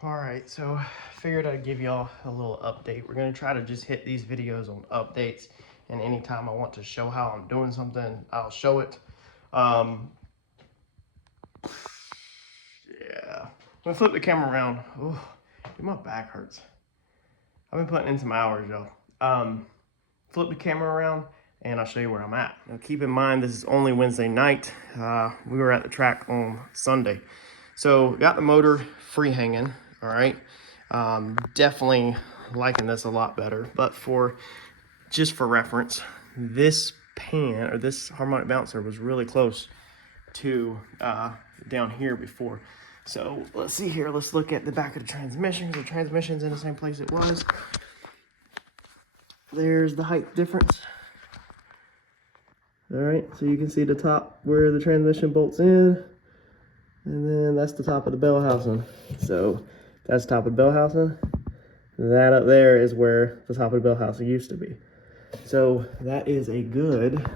All right, so figured I'd give y'all a little update. We're gonna try to just hit these videos on updates, and anytime I want to show how I'm doing something, I'll show it. Yeah, I'm gonna flip the camera around. Oh, my back hurts. I've been putting in some hours, y'all. Flip the camera around, and I'll show you where I'm at. Now, keep in mind, this is only Wednesday night. We were at the track on Sunday. So, got the motor free hanging, all right? Definitely liking this a lot better, but just for reference, this pan, or this harmonic bouncer, was really close to down here before. So, let's see here. Let's look at the back of the transmission. The transmission's in the same place it was. There's the height difference. All right, so you can see the top where the transmission bolts in, and then that's the top of the bell housing. So that's the top of the bell housing. That up there is where the top of the bell housing used to be. So that is a good,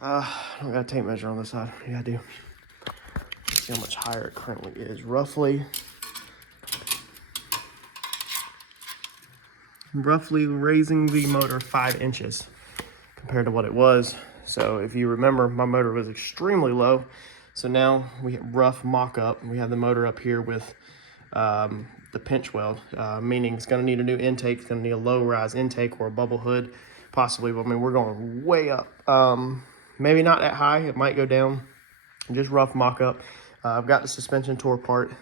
I don't got a tape measure on this side. Yeah, I do. Let's see how much higher it currently is. Roughly raising the motor 5 inches compared to what it was. So if you remember, my motor was extremely low. So now we have rough mock-up. We have the motor up here with the pinch weld, meaning it's gonna need a new intake. It's gonna need a low-rise intake or a bubble hood, possibly. But I mean, we're going way up. Maybe not that high. It might go down. Just rough mock-up. I've got the suspension tore apart.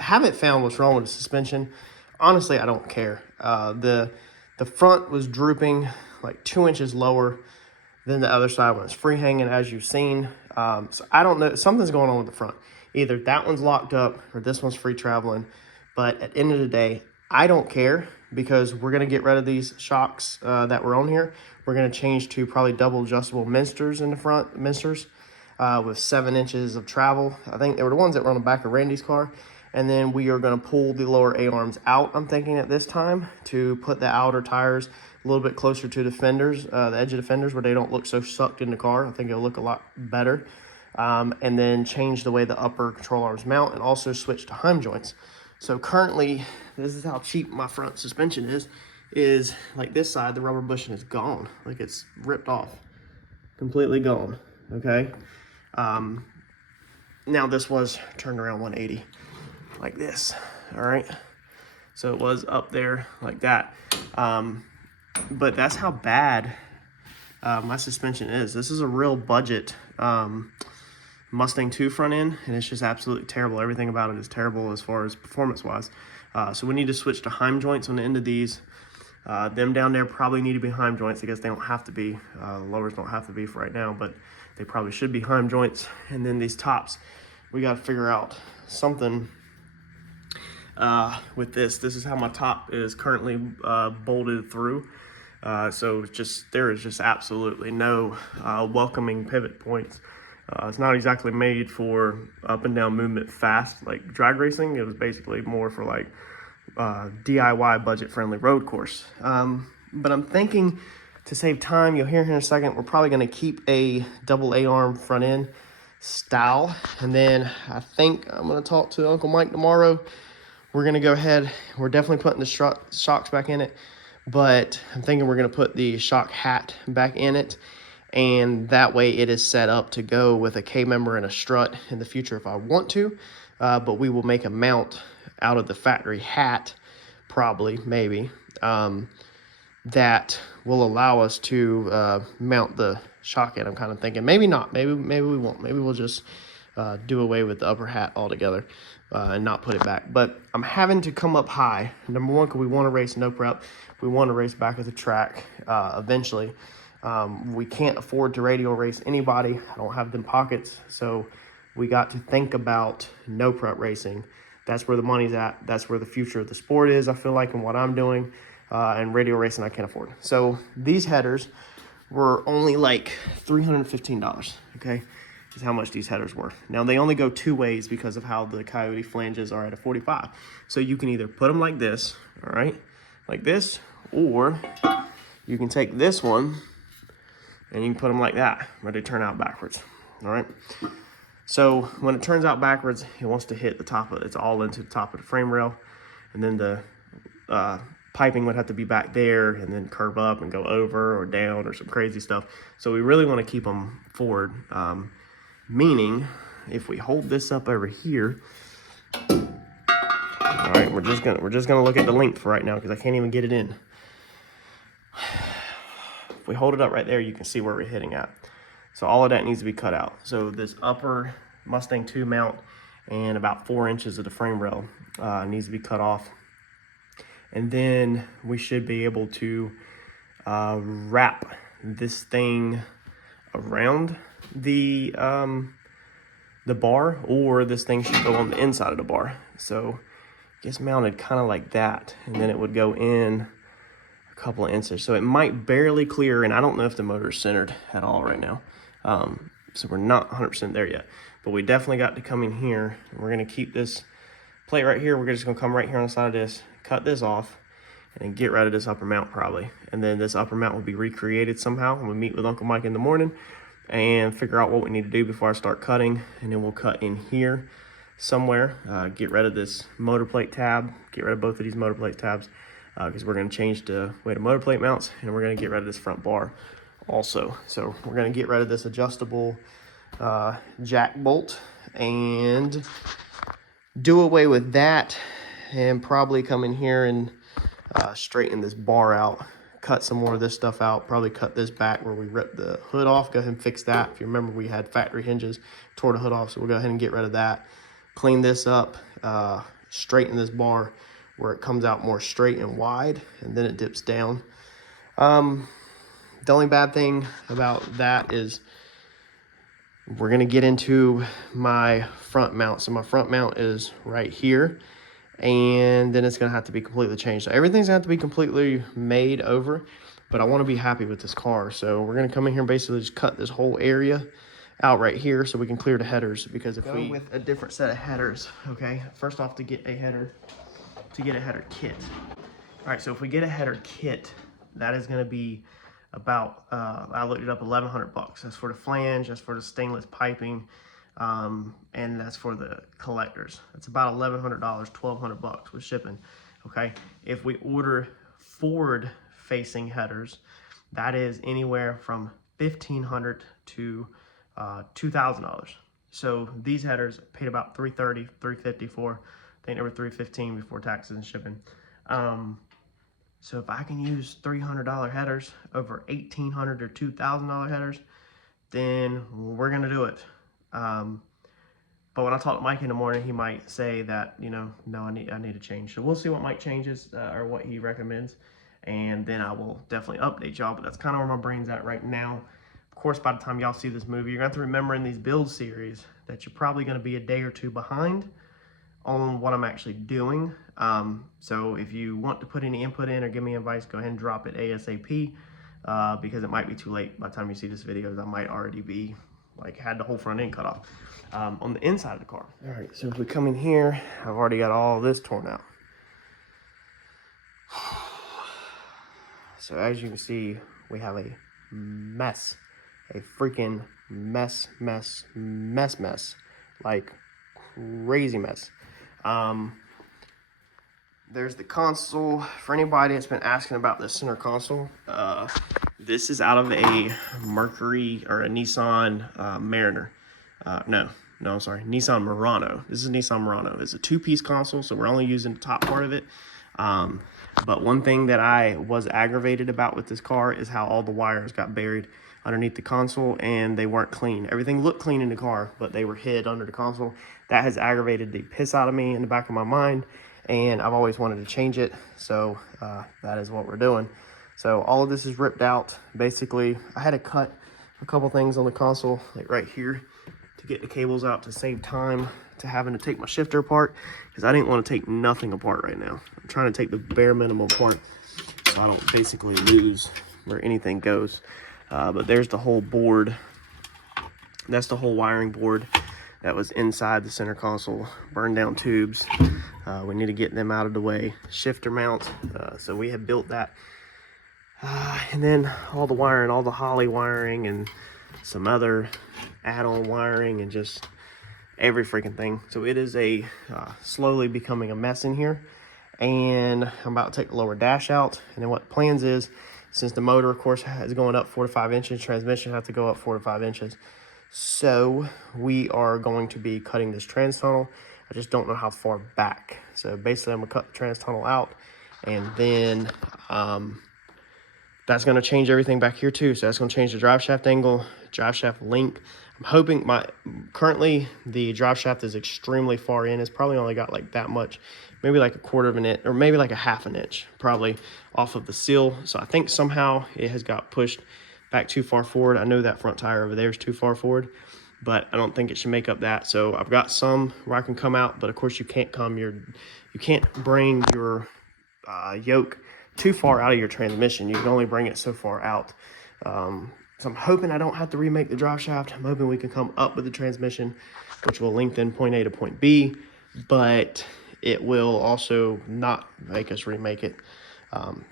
Haven't found what's wrong with the suspension. Honestly, I don't care. The front was drooping like 2 inches lower than the other side when it's free hanging, as you've seen. So I don't know, something's going on with the front. Either that one's locked up or this one's free traveling. But at the end of the day, I don't care, because we're gonna get rid of these shocks that were on here. We're gonna change to probably double adjustable minsters in the front, with 7 inches of travel. I think they were the ones that were on the back of Randy's car. And then we are going to pull the lower A-arms out, I'm thinking, at this time, to put the outer tires a little bit closer to the fenders, the edge of the fenders, where they don't look so sucked in the car. I think it'll look a lot better. And then change the way the upper control arms mount, and also switch to Heim joints. So currently, this is how cheap my front suspension is like this side, the rubber bushing is gone. Like, it's ripped off, completely gone, okay? Now this was turned around 180. Like this, all right? So it was up there like that. But that's how bad my suspension is. This is a real budget Mustang 2 front end, and it's just absolutely terrible. Everything about it is terrible as far as performance-wise. So we need to switch to Heim joints on the end of these. Them down there probably need to be Heim joints. I guess they don't have to be. Lowers don't have to be for right now, but they probably should be Heim joints. And then these tops, we got to figure out something with this. This is how my top is currently bolted through. So there is just absolutely no welcoming pivot points. It's not exactly made for up and down movement fast like drag racing. It was basically more for like DIY budget friendly road course. But I'm thinking, to save time, you'll hear here in a second, we're probably going to keep a double A-arm front end style. And then I think I'm going to talk to Uncle Mike tomorrow. We're going to go ahead. We're definitely putting the shocks back in it, but I'm thinking we're going to put the shock hat back in it, and that way it is set up to go with a K-member and a strut in the future if I want to, but we will make a mount out of the factory hat, probably, maybe, that will allow us to mount the shock in. I'm kind of thinking, maybe not, maybe we won't. Maybe we'll just do away with the upper hat altogether. And not put it back. But I'm having to come up high. Number one, because we want to race no prep. We want to race back at the track eventually. We can't afford to radial race anybody. I don't have them pockets. So we got to think about no prep racing. That's where the money's at. That's where the future of the sport is, I feel like, and what I'm doing. And radial racing I can't afford. So these headers were only like $315, okay? Is how much these headers were. Now, they only go 2 ways because of how the Coyote flanges are at a 45. So you can either put them like this, all right, like this, or you can take this one and you can put them like that, where they turn out backwards, all right? So when it turns out backwards, it wants to hit the top of it's all into the top of the frame rail, and then the piping would have to be back there and then curve up and go over or down or some crazy stuff. So we really want to keep them forward, meaning if we hold this up over here, all right, we're just gonna look at the length right now because I can't even get it in. If we hold it up right there, you can see where we're hitting at. So all of that needs to be cut out. So this upper Mustang 2 mount and about 4 inches of the frame rail needs to be cut off. And then we should be able to wrap this thing around the bar, or this thing should go on the inside of the bar. So it gets mounted kind of like that, and then it would go in a couple of inches. So it might barely clear, and I don't know if the motor is centered at all right now. So we're not 100% there yet, but we definitely got to come in here. And we're gonna keep this plate right here. We're just gonna come right here on the side of this, cut this off, and then get rid of this upper mount probably. And then this upper mount will be recreated somehow. We'll meet with Uncle Mike in the morning and figure out what we need to do before I start cutting. And then we'll cut in here somewhere, get rid of this motor plate tab, get rid of both of these motor plate tabs, because we're gonna change the way the motor plate mounts, and we're gonna get rid of this front bar also. So we're gonna get rid of this adjustable jack bolt and do away with that, and probably come in here and straighten this bar out, cut some more of this stuff out, probably cut this back where we ripped the hood off, go ahead and fix that. If you remember, we had factory hinges, tore the hood off, so we'll go ahead and get rid of that, clean this up, straighten this bar where it comes out more straight and wide, and then it dips down. The only bad thing about that is we're gonna get into my front mount. So my front mount is right here, and then it's gonna have to be completely changed. So everything's gonna have to be completely made over, but I wanna be happy with this car. So we're gonna come in here and basically just cut this whole area out right here so we can clear the headers, because if we go with a different set of headers, okay, first off, to get a header kit. All right, so if we get a header kit, that is gonna be about, I looked it up, 1,100 bucks. That's for the flange, that's for the stainless piping, and that's for the collectors. That's about $1,100, 1,200 bucks with shipping, okay? If we order Ford facing headers, that is anywhere from $1,500 to $2,000. So these headers paid about $330, $350 for. I think they were $315 before taxes and shipping. So if I can use $300 headers over $1,800 or $2,000 headers, then we're gonna do it. But when I talk to Mike in the morning, he might say that, you know, no, I need to change. So we'll see what Mike changes or what he recommends, and then I will definitely update y'all. But that's kind of where my brain's at right now. Of course, by the time y'all see this movie, you're gonna have to remember in these build series that you're probably gonna be a day or two behind on what I'm actually doing. So if you want to put any input in or give me advice, go ahead and drop it ASAP, because it might be too late by the time you see this video. I might already be like had the whole front end cut off on the inside of the car. All right, so if we come in here, I've already got all this torn out. So as you can see, we have a mess, a freaking mess, like crazy mess. There's the console. For anybody that's been asking about the center console, this is out of a Mercury or a Nissan Mariner. No, I'm sorry, Nissan Murano. This is a Nissan Murano. It's a two-piece console, so we're only using the top part of it. But one thing that I was aggravated about with this car is how all the wires got buried underneath the console, and they weren't clean. Everything looked clean in the car, but they were hid under the console. That has aggravated the piss out of me in the back of my mind, and I've always wanted to change it. So that is what we're doing. So all of this is ripped out. Basically, I had to cut a couple things on the console, like right here, to get the cables out to save time to having to take my shifter apart, because I didn't want to take nothing apart right now. I'm trying to take the bare minimum apart so I don't basically lose where anything goes. But there's the whole board. That's the whole wiring board that was inside the center console. Burned down tubes. We need to get them out of the way. Shifter mount. So we have built that. And then all the wiring, all the Holly wiring and some other add-on wiring, and just every freaking thing. So it is a slowly becoming a mess in here. And I'm about to take the lower dash out. And then what the plans is, since the motor, of course, is going up 4 to 5 inches, transmission has to go up 4 to 5 inches. So we are going to be cutting this trans tunnel. I just don't know how far back. So basically, I'm gonna cut the trans tunnel out, and then that's gonna change everything back here too. So that's gonna change the drive shaft angle, drive shaft length. I'm hoping currently the drive shaft is extremely far in. It's probably only got like that much, maybe like a 1/4 of an inch, or maybe like a 1/2 inch, probably off of the seal. So I think somehow it has got pushed back too far forward. I know that front tire over there is too far forward, but I don't think it should make up that. So I've got some where I can come out, but of course you can't bring your yoke too far out of your transmission. You can only bring it so far out. So I'm hoping I don't have to remake the drive shaft. I'm hoping we can come up with the transmission, which will lengthen point A to point B, but it will also not make us remake it.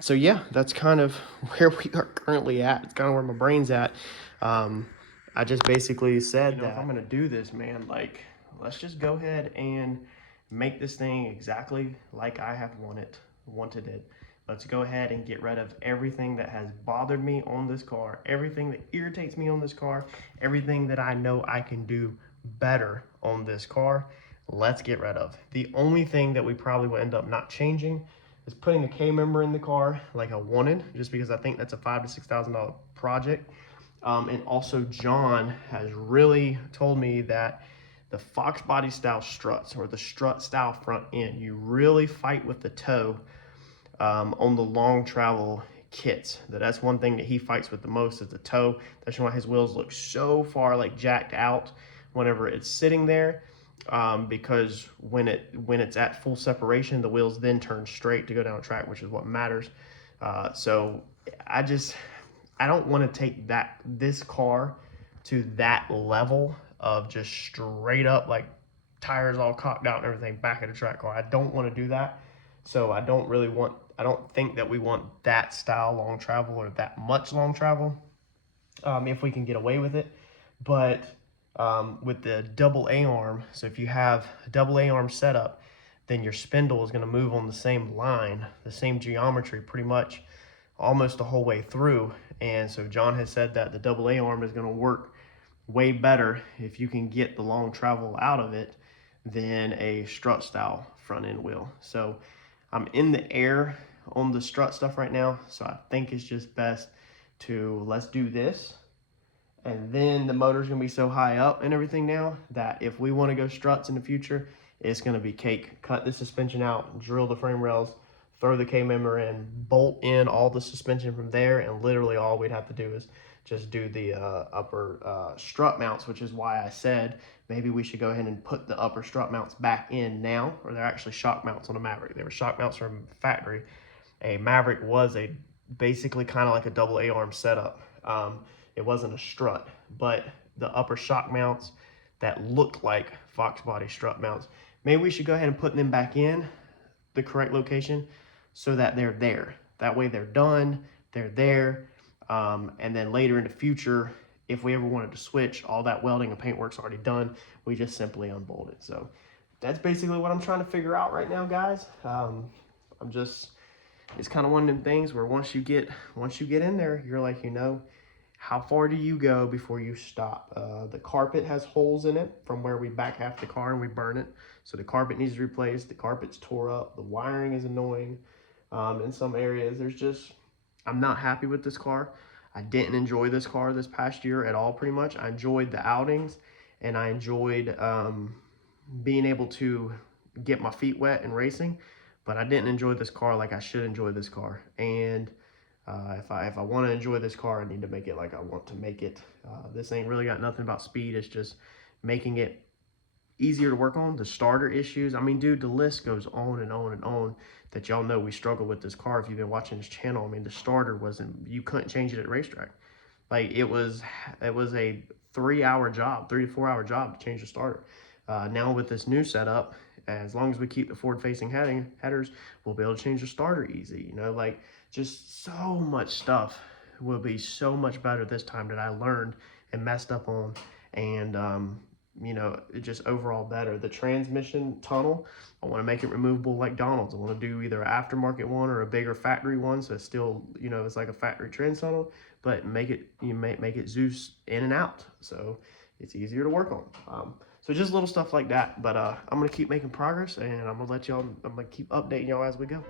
So yeah, that's kind of where we are currently at. It's kind of where my brain's at. I just basically said that if I'm gonna do this, man, like, let's just go ahead and make this thing exactly like I have wanted it. Let's go ahead and get rid of everything that has bothered me on this car, everything that irritates me on this car, everything that I know I can do better on this car. Let's get rid of. The only thing that we probably will end up not changing is putting a K member in the car like I wanted, just because I think that's a $5,000 to $6,000 project. And also John has really told me that the Fox body style struts, or the strut style front end, you really fight with the toe on the long travel kits. That's one thing that he fights with the most, is the toe. That's why his wheels look so far like jacked out whenever it's sitting there, because when it's at full separation, the wheels then turn straight to go down a track, which is what matters. So I don't want to take this car to that level of just straight up like tires all cocked out and everything back at a track car. I don't want to do that. So I don't think that we want that style long travel, or that much long travel, if we can get away with it. But with the double A arm, so if you have a double A arm setup, then your spindle is going to move on the same line, the same geometry pretty much almost the whole way through. And so John has said that the double A arm is going to work way better if you can get the long travel out of it than a strut style front end wheel. So I'm in the air on the strut stuff right now, so I think it's just best to let's do this. And then the motor's gonna be so high up and everything now that if we want to go struts in the future, it's gonna be cake. Cut the suspension out, drill the frame rails, throw the K member in, bolt in all the suspension from there, and literally all we'd have to do is just do the upper strut mounts, which is why I said maybe we should go ahead and put the upper strut mounts back in now, or they're actually shock mounts on a Maverick. They were shock mounts from factory. A Maverick was basically kind of like a double A-arm setup. It wasn't a strut, but the upper shock mounts that looked like Fox body strut mounts, maybe we should go ahead and put them back in the correct location so that they're there. That way they're done, they're there. And then later in the future, if we ever wanted to switch, all that welding and paint work's already done. We just simply unbolt it. So that's basically what I'm trying to figure out right now, guys. It's kind of one of them things where once you get in there, you're like, how far do you go before you stop? The carpet has holes in it from where we back half the car and we burn it. So the carpet needs to be replaced. The carpet's tore up. The wiring is annoying. In some areas, I'm not happy with this car. I didn't enjoy this car this past year at all, pretty much. I enjoyed the outings, and I enjoyed being able to get my feet wet and racing, but I didn't enjoy this car like I should enjoy this car. And if I want to enjoy this car, I need to make it like I want to make it. This ain't really got nothing about speed. It's just making it easier to work on. The starter issues, I mean, dude, the list goes on and on and on that y'all know we struggle with this car if you've been watching this channel. I mean, the starter you couldn't change it at racetrack. Like, it was a 3-hour job, 3 to 4 hour job to change the starter. Now with this new setup, as long as we keep the forward facing headers, we'll be able to change the starter easy. Like, just so much stuff will be so much better this time that I learned and messed up on. And you know, just overall better. The transmission tunnel, I want to make it removable like Donald's. I want to do either an aftermarket one or a bigger factory one, so it's still, you know, it's like a factory trans tunnel, but make it make it Zeus in and out, so it's easier to work on. So just little stuff like that. But I'm gonna keep making progress, and I'm gonna keep updating y'all as we go.